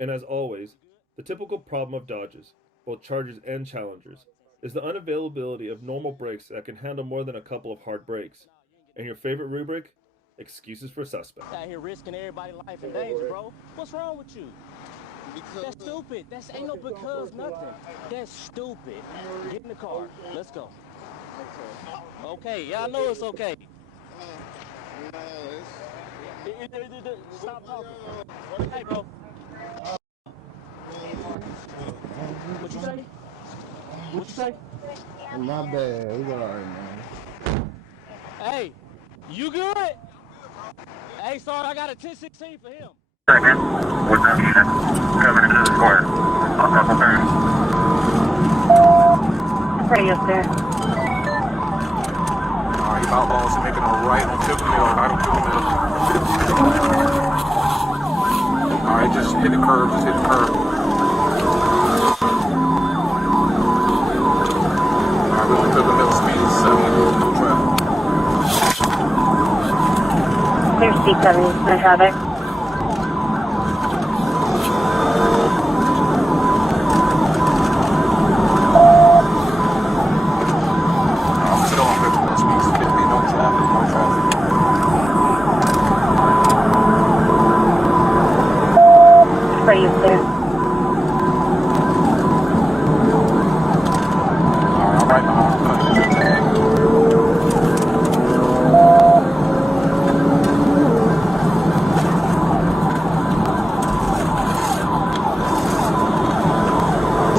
And as always, the typical problem of Dodges, both Chargers and Challengers, is the unavailability of normal brakes that can handle more than a couple of hard brakes. And your favorite rubric? Excuses for suspect. Out here risking everybody's life and danger, bro. What's wrong with you? That's stupid. That's ain't no because nothing. That's stupid. Get in the car. Let's go. Okay, y'all know it's okay. Stop talking. Hey, bro. What you say? What you say? My bad. We alright, man. Hey, you good? Hey, sorry, I got a 1016 for him. Second, with that unit, coming into the square. On couple turns. Radio, sir. Alright, outlaws are making a right on 50 middle, right on 50 middle. Alright, just hit the curve, just hit the curve. Alright, we're going to the middle speed, 70, no traffic. Clear speed 70, no traffic. I'm still on 50 middle speeds, 50, no traffic, no traffic. Radio, sir. Alright, I'm right behind, I'm going to tag.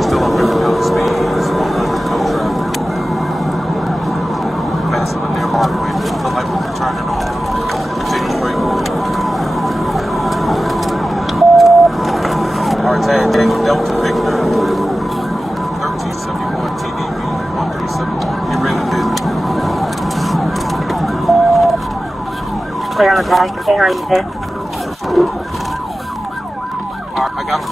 Still on 50 middle speeds, 100, no traffic. Passing the near Parkway, look like we're turning on Virginia Way. Alright, tag Delta Victor 1371 TDV 1371. Get ready to visit. Clear on the tag. Okay, how are you, sir? Alright, I got him.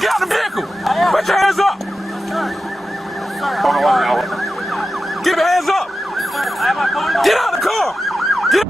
Get out of the vehicle! Put your hands up! Give your hands up! Get out of the car! Get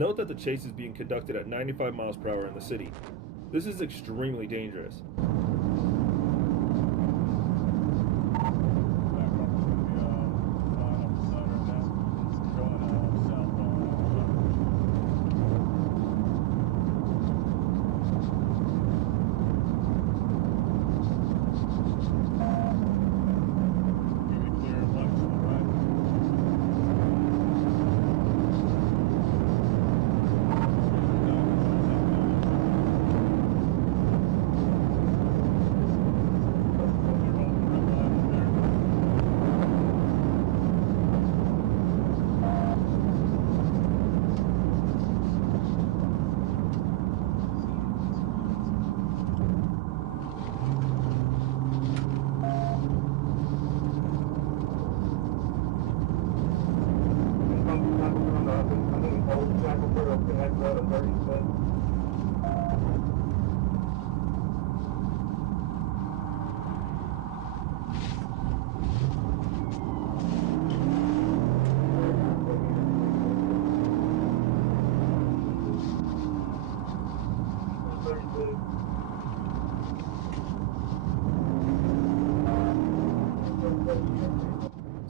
Note that the chase is being conducted at 95 miles per hour in the city. This is extremely dangerous.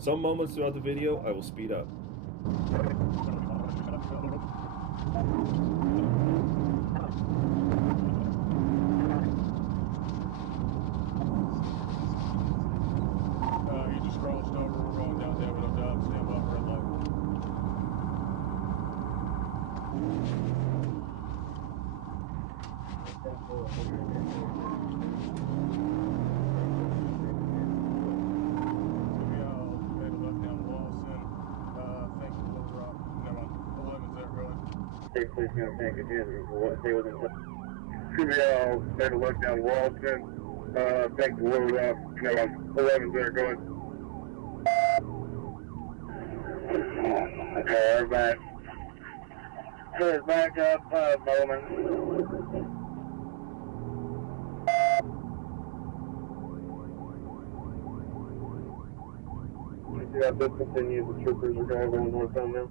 Some moments throughout the video, I will speed up. You just crossed over. We're going down Davidoff Drive. Stand by for red light. Please gonna take it in. What they was in. Should be all made a look down Walton. Take the road off. 11's there going. Okay, everybody. Here's back up, Bowman. Yeah, this continues. The troopers are going north on them.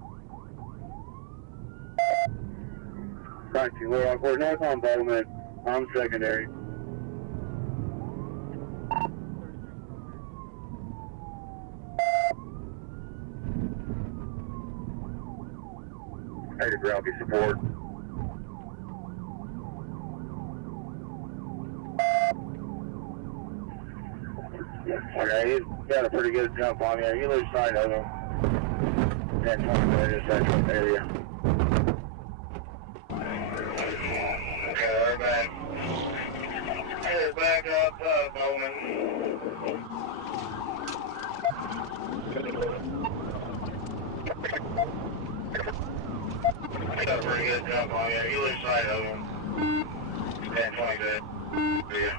Thank you. We're north on Bowman. I'm secondary. Hey, Ralphie support. Okay, he's got a pretty good jump on you. You lose sight of him. 10-20 minutes, that's the area. Okay, we're back. Hey, back up, Bowman. Got a pretty good jump on you. You lose sight of him. 10-20 good. Yeah.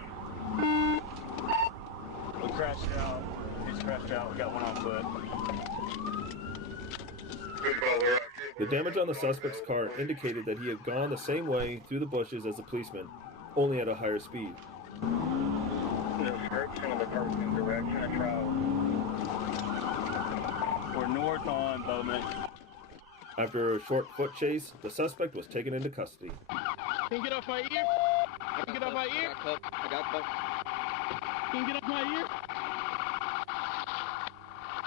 We crashed out. He's crashed out. We got one on foot. The damage on the suspect's car indicated that he had gone the same way through the bushes as the policeman, only at a higher speed. We're north on Bowman. After a short foot chase, the suspect was taken into custody. Can you get off my ear? Can you get off my ear? I got cup. Can you get off my ear?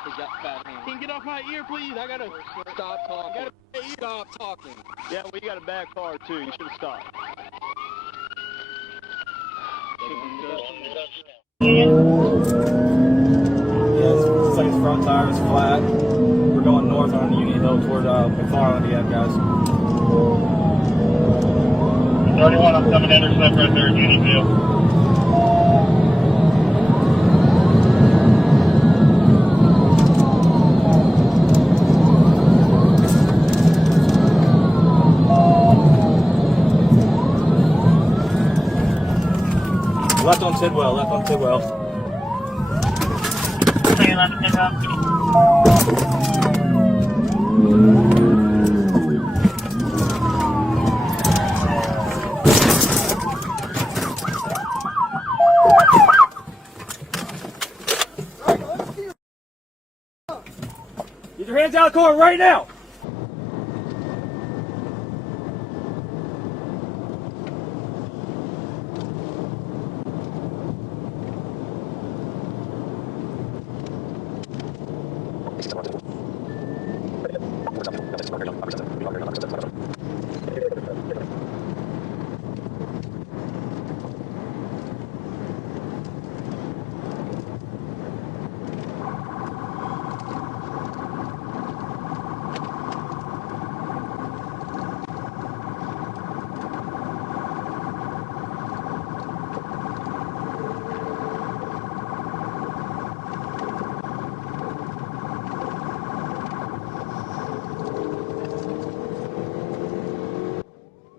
He got fat hands. Can you get off my ear, please? I gotta Stop talking. Stop talking. Yeah, we got a bad car too. You should have stopped. Yeah, it's like his front tire is flat. We're going north on Union Hill toward McFarland again, guys. 31, I'm coming intercept right there at Union Hill. Left on Tidwell, left on Tidwell. Okay, left it up. Get your hands out of the car right now!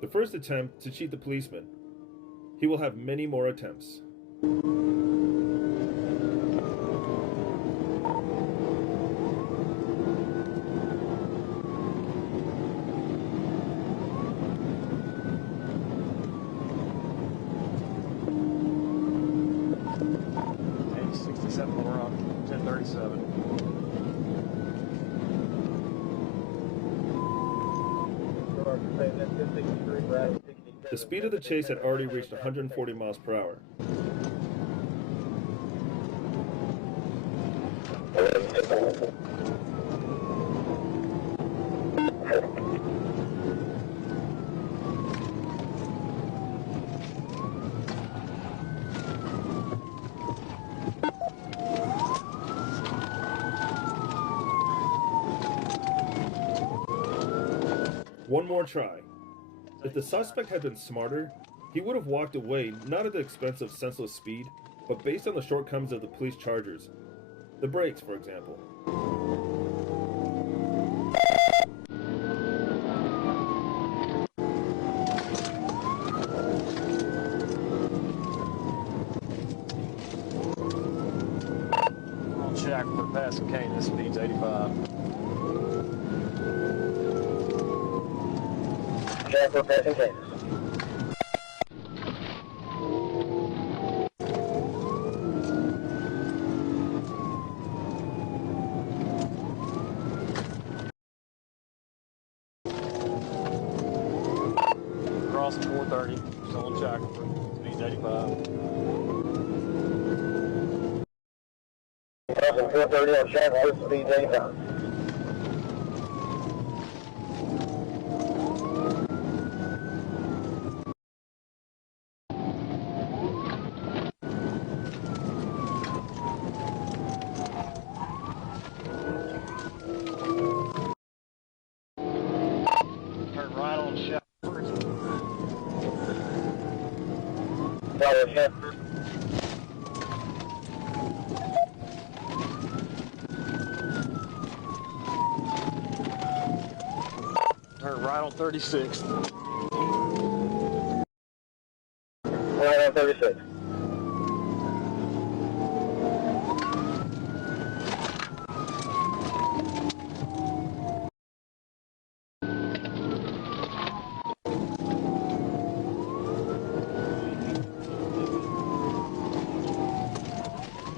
The first attempt to cheat the policeman. He will have many more attempts. We're on 1037. The speed of the chase had already reached 140 miles per hour. One more try. If the suspect had been smarter, he would have walked away not at the expense of senseless speed, but based on the shortcomings of the police chargers. The brakes, for example. On Shackford, passing Canis, speeds 85. Shackford, passing Canis. Crossing 430, still on Shackford, speeds 85. Crossing 430 on Shackford, speeds 85. Turn right on Shackford. Right on Shackford. Turn right on 36. Right on 36.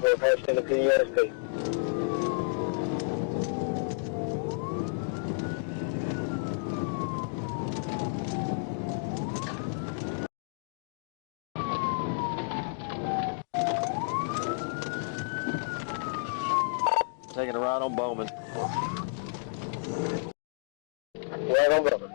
We're passing the PSP. Taking a ride on Bowman. Right on Bowman.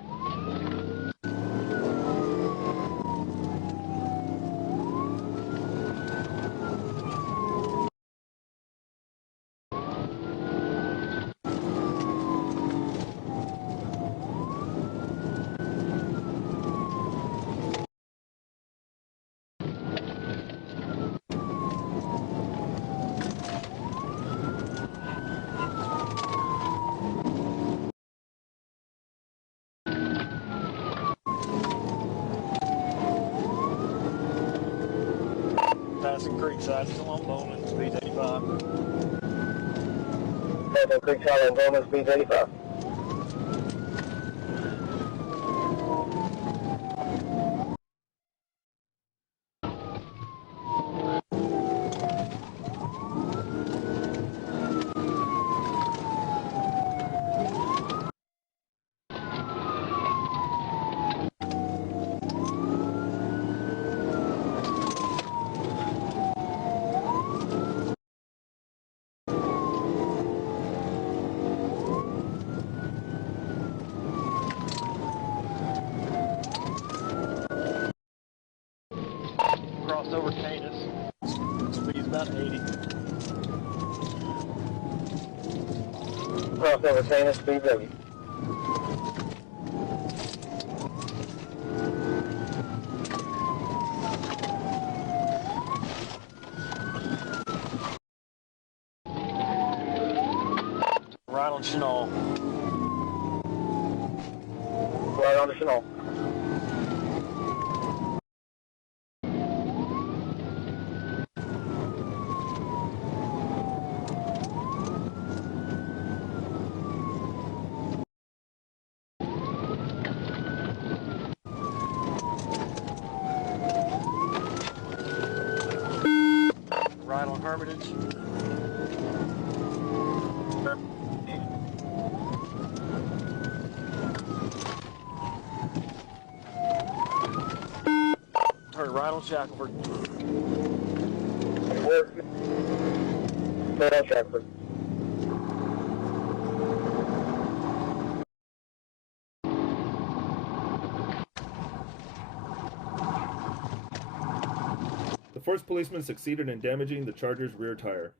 Passing Creekside, still on Bowman, speeds 85. Passing Creekside on Bowman, speeds 85. Crossed over Canis, speeds about 80. Crossed over Canis, speeds 80. Right on Chenal. Right on the Chenal. Right on Hermitage. Turn right on Shackelford. Right on Shackford. first policeman succeeded in damaging the Charger's rear tire.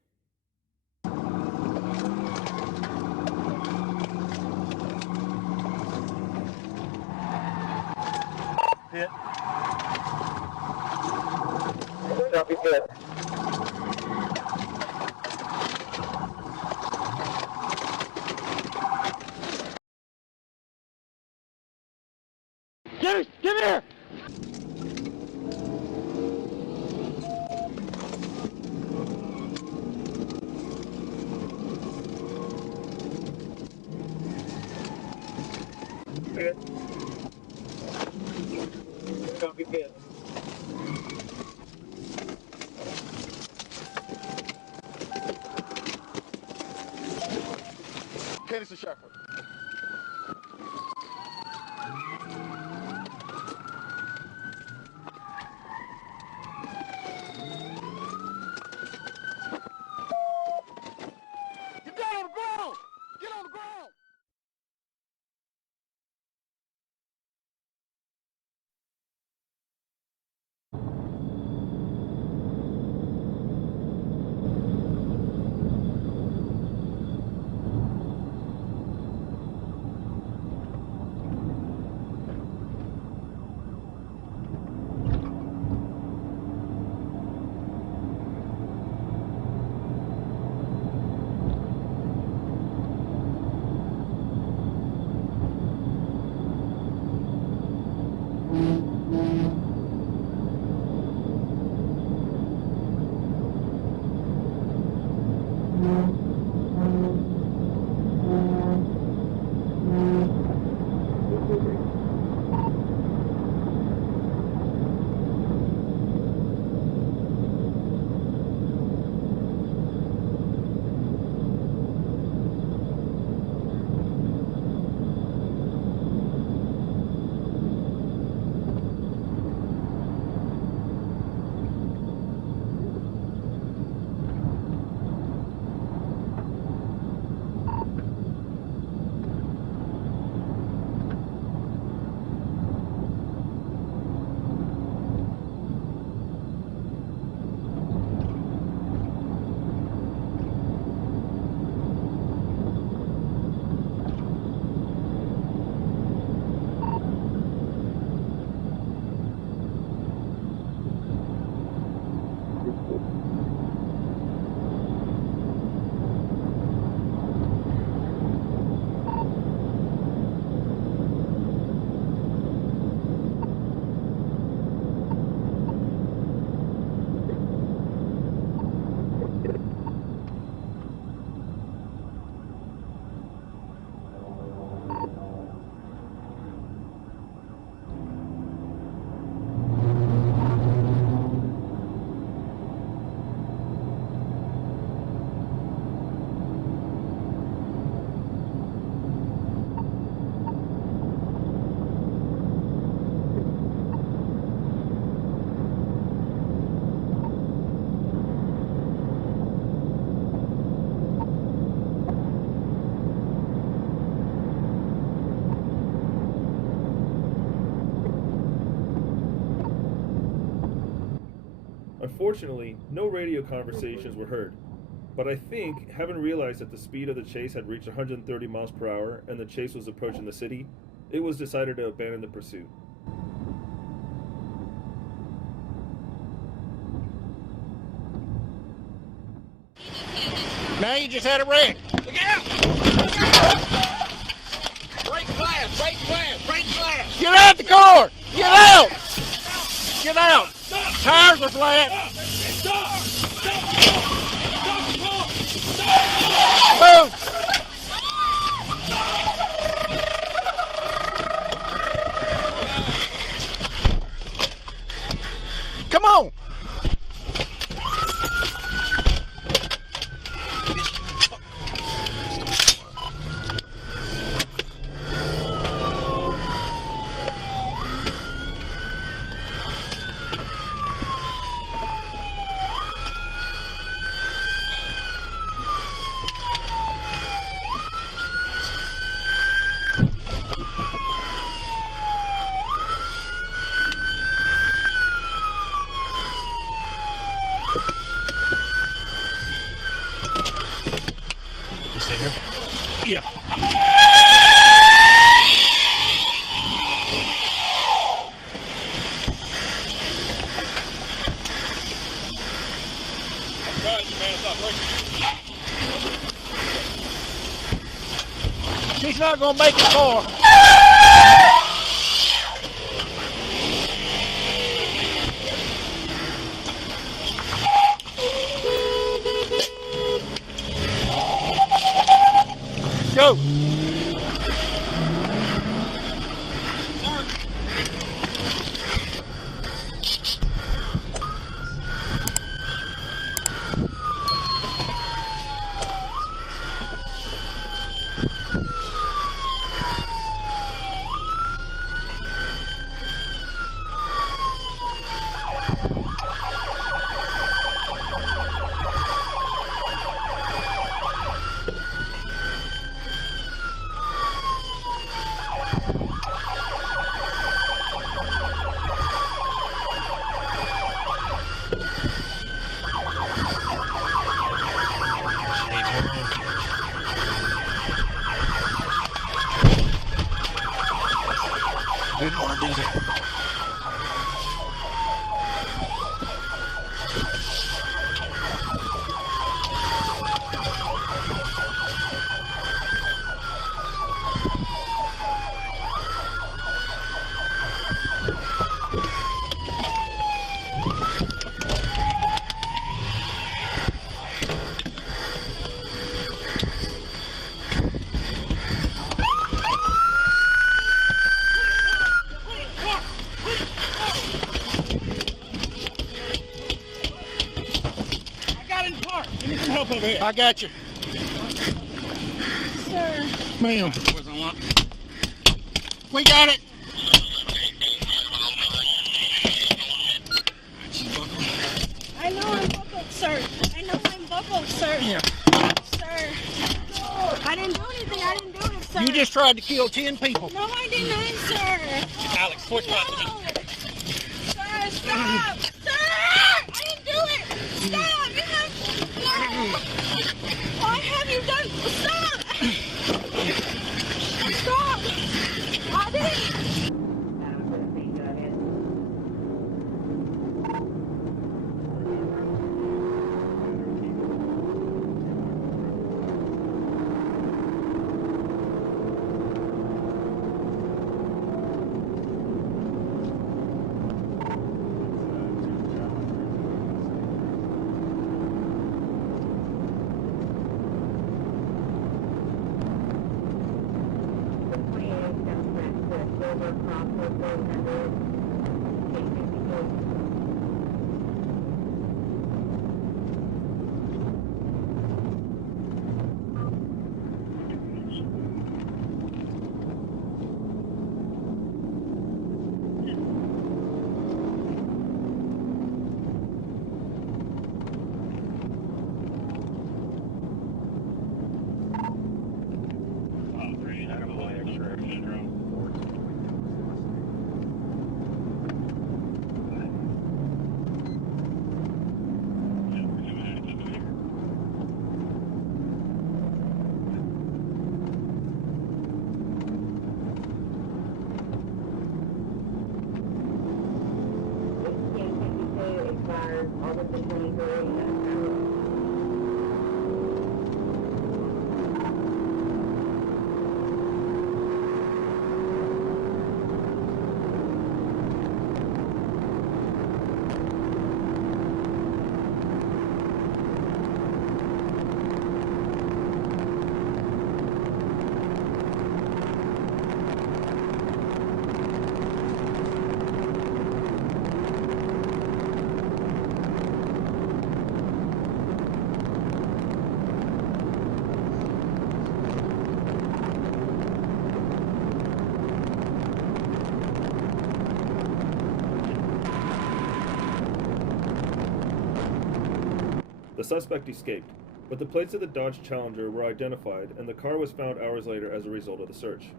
Hit. Copy, hit. Give me here! Hit. Copy, hit. Kennison Shepherd. Get down on the ground! Get on the ground! Unfortunately, no radio conversations were heard, but I think, having realized that the speed of the chase had reached 130 miles per hour and the chase was approaching the city, it was decided to abandon the pursuit. Now you just had a wreck. Look out! Break glass! Break glass! Break glass! Get out the car! Get out! Get out! Tires are flat! Move! Come on! She's not gonna make it far. Go. Didn't want to do that. I got you. Sir. Ma'am. We got it. I know I'm buckled, sir. I know I'm buckled, sir. Yeah. Sir. I didn't do anything. I didn't do it, sir. You just tried to kill 10 people. No, I did not, sir. Alex, switch right to me. Sir, stop. Sir, I didn't do it. Stop. You have... No. Why have you done... Stop. Stop. I didn't... The suspect escaped, but the plates of the Dodge Challenger were identified and the car was found hours later as a result of the search.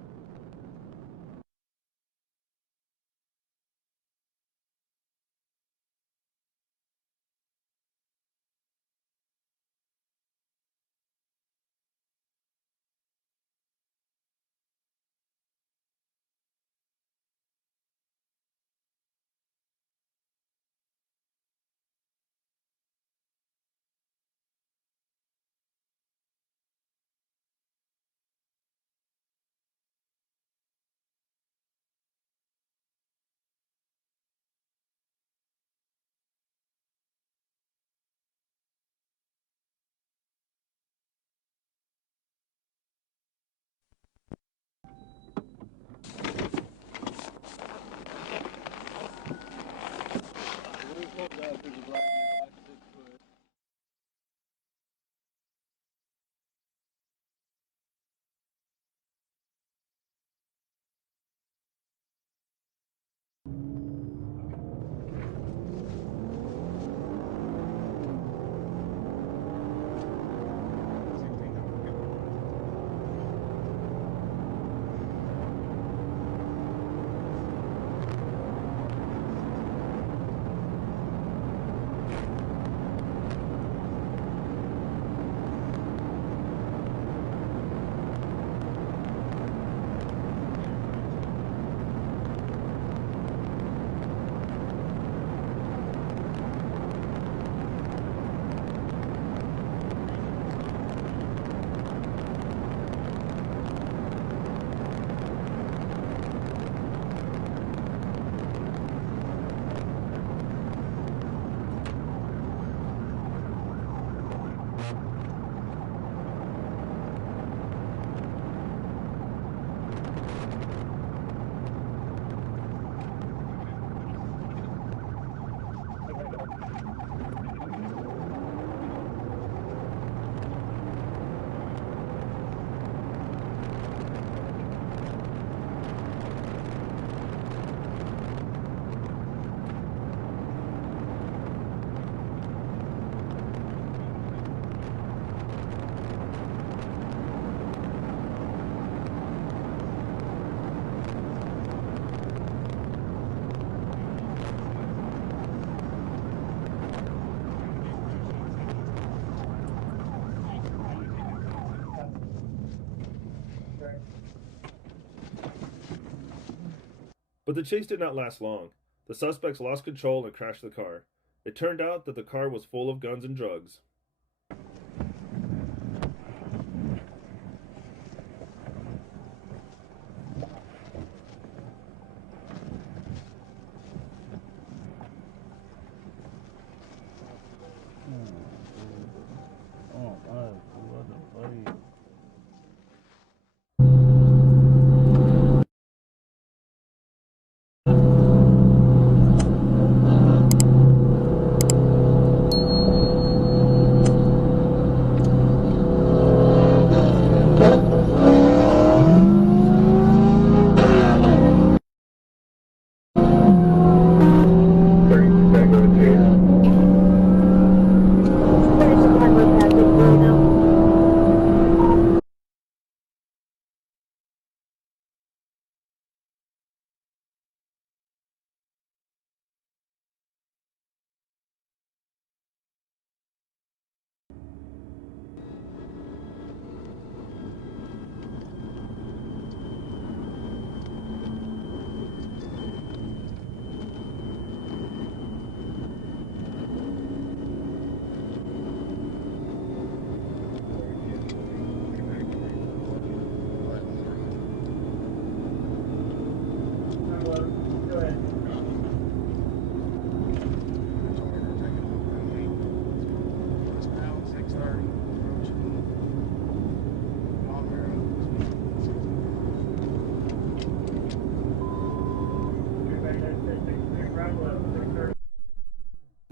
But the chase did not last long. The suspects lost control and crashed the car. It turned out that the car was full of guns and drugs. Oh, God, what the fuck?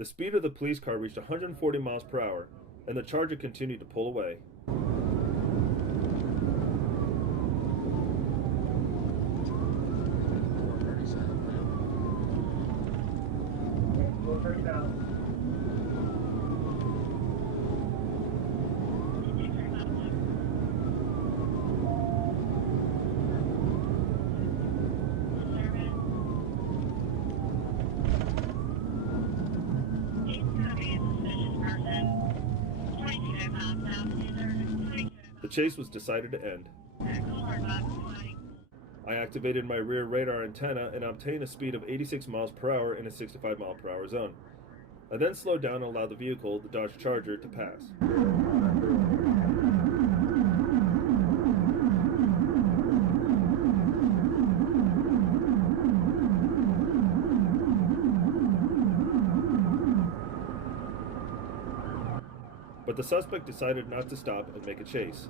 The speed of the police car reached 140 miles per hour, and the Charger continued to pull away. The chase was decided to end. I activated my rear radar antenna and obtained a speed of 86 miles per hour in a 65 mile per hour zone. I then slowed down and allowed the vehicle, the Dodge Charger, to pass. But the suspect decided not to stop and make a chase.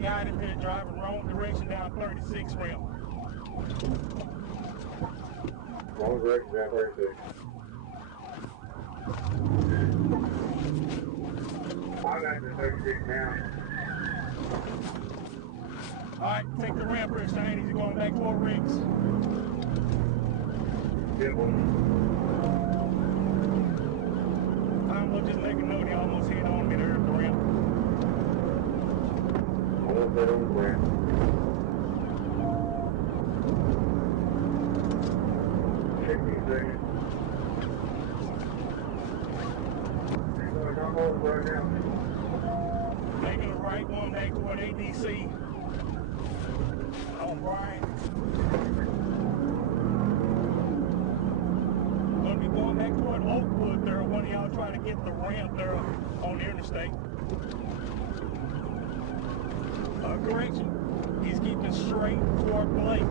Guy in here driving wrong direction down 36 rim. Wrong direction down 36. I'm at the 36 now. Alright, take the ramp for exchange. He's going back toward Riggs. I'm gonna just let him know they almost hit on me there at the ramp. Almost hit on the ramp. Making a right one back toward ADC. On Brian. Gonna be going back toward Oakwood there. One of y'all trying to get the ramp there on the interstate. Correction. He's keeping straight toward Blake.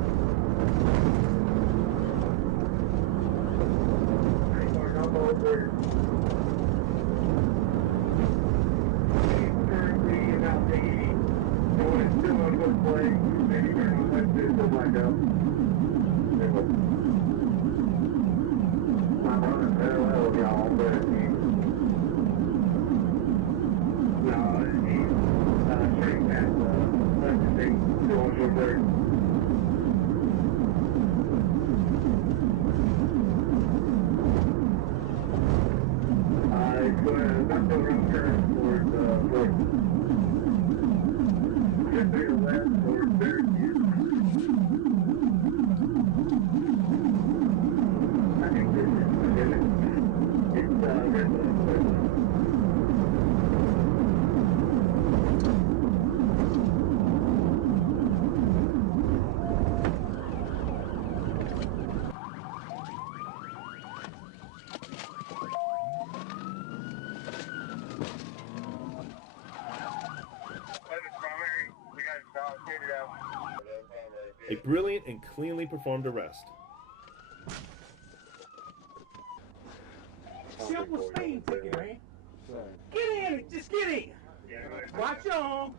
A brilliant and cleanly performed arrest. Simple speeding ticket, man. Get in, just get in. Watch your arm.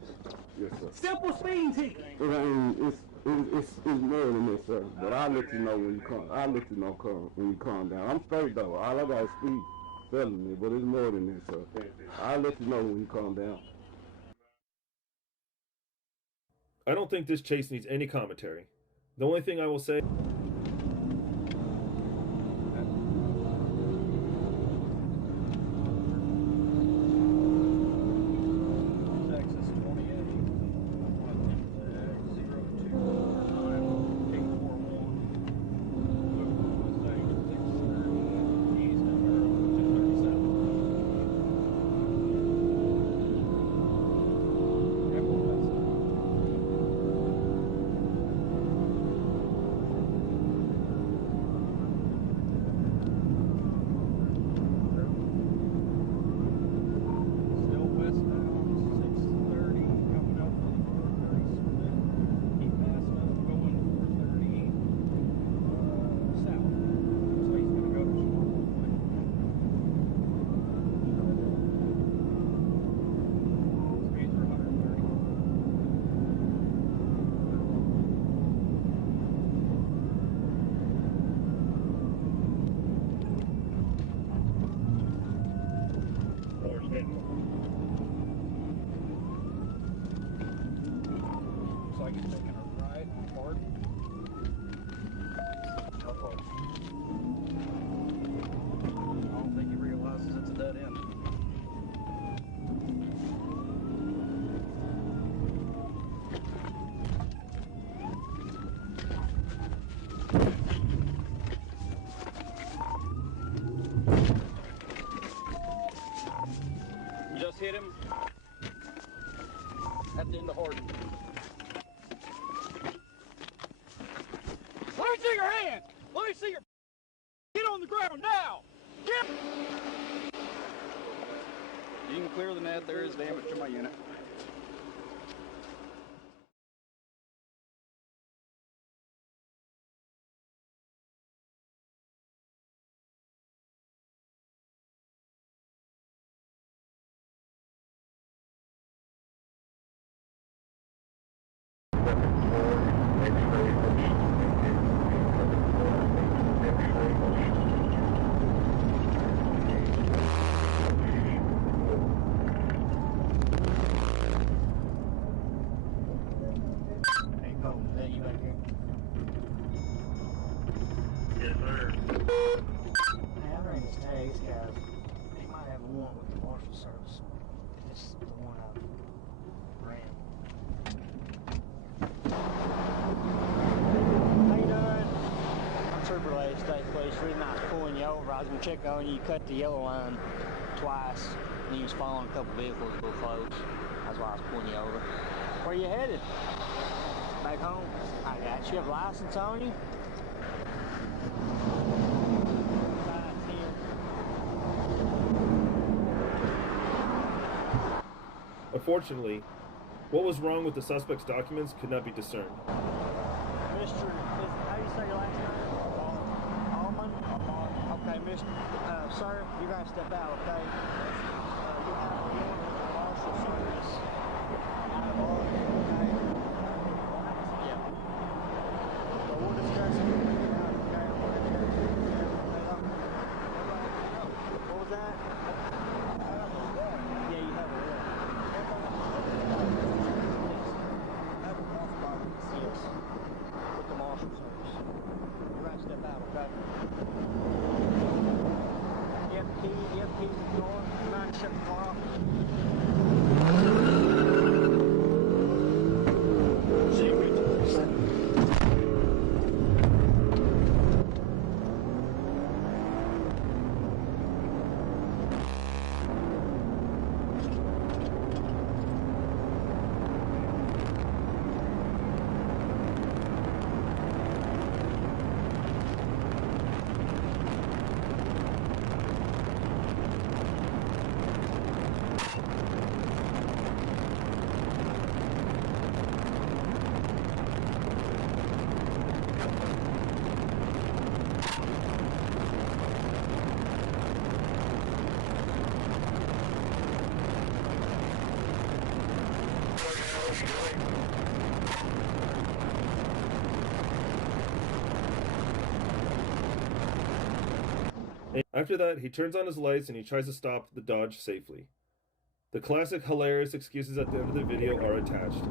Yes, sir. Simple speeding ticket. It's more than this, sir. But I'll let you know when you come. I'll let you know when you calm down. I'm straight though. All I got is speed felony, but it's more than this, sir. I'll let you know when you calm down. I don't think this chase needs any commentary. The only thing I will say... Just hit him at the end of Hardin. Let me see your hand. Let me see your... Get on the ground now. Get... You can clear the net. There is damage to my unit. How you doing? I'm Trooper Lady, State Police. The reason I was pulling you over, I was going to check on you. You cut the yellow line twice, and you was following a couple vehicles a little close. That's why I was pulling you over. Where you headed? Back home? I got you. You have a license on you? Unfortunately, what was wrong with the suspect's documents could not be discerned. Mr. How do you say your last name? Allman? Okay, Mr. Sir, you're going to step out, okay? You have a warrant with the Marshal Service out of Oregon, okay? Yeah. So we'll discuss it when we get out, okay? What was that? Yeah, you have a warrant. Yes. With the Marshal Service. You're going to step out, okay? You have the key? You have the keys to the door? You mind shutting the car off? After that, he turns on his lights and he tries to stop the Dodge safely. The classic hilarious excuses at the end of the video are attached.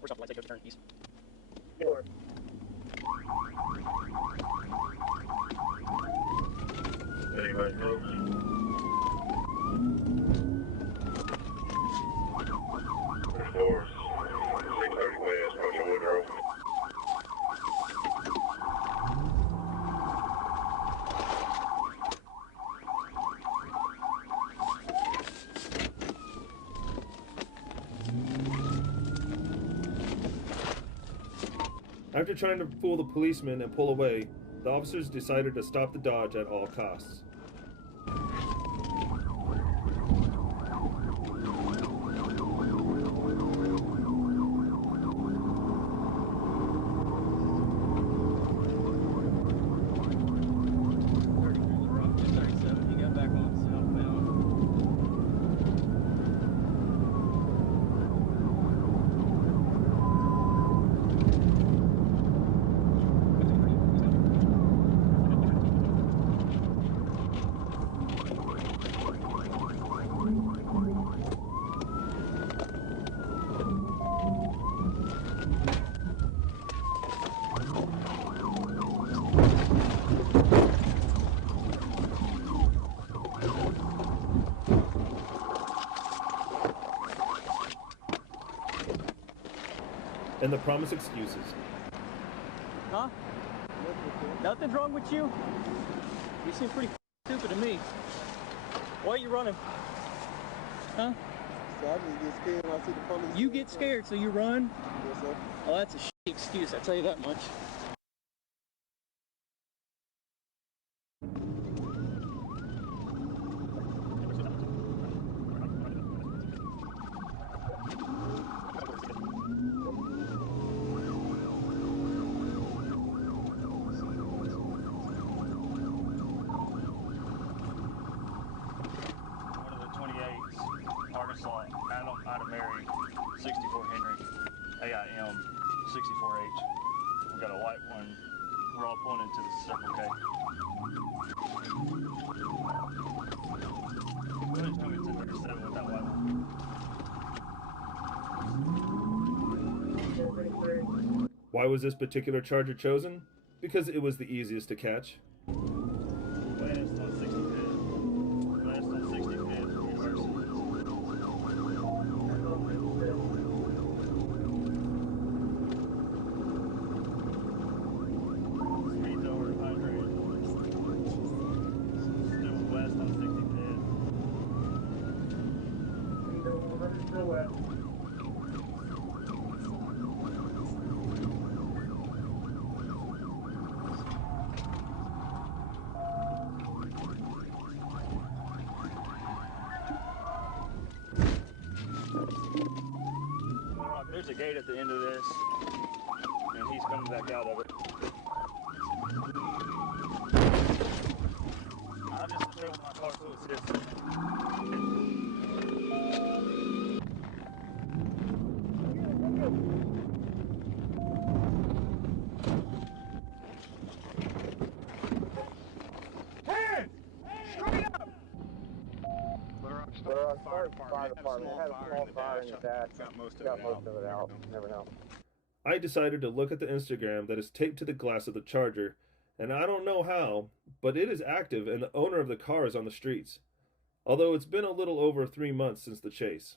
Where's the lights? Take turn east. Anybody close? There's fours. 630 West, approaching Woodrow. After trying to fool the policeman and pull away, the officers decided to stop the Dodge at all costs. And the promised excuses. Huh? Nothing's wrong with you? You seem pretty stupid to me. Why are you running? Huh? So I just get scared when I see the police. You get scared, so you run? Yes, sir. Oh, that's a shitty excuse, I tell you that much. white one. We're all pulling into the Circle K. Go ahead and tell me 1037 with that white one. Why was this particular Charger chosen? Because it was the easiest to catch. West on 60 pin. West on 60 pin. Reverse. Speed's over 100. Still west on 60 pin. Speed over 100 still west. There's a gate at the end of this, and he's coming back out of it. I'll just throw my car to assist. Hands! Straight up! Fire department. Had a small fire in the dash. Got most of it out. Never know. I decided to look at the Instagram that is taped to the glass of the Charger, and I don't know how, but it is active and the owner of the car is on the streets. Although it's been a little over 3 months since the chase.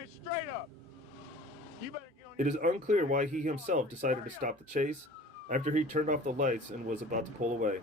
hands straight up. You better get on It is unclear why he himself decided to stop the chase after he turned off the lights and was about to pull away.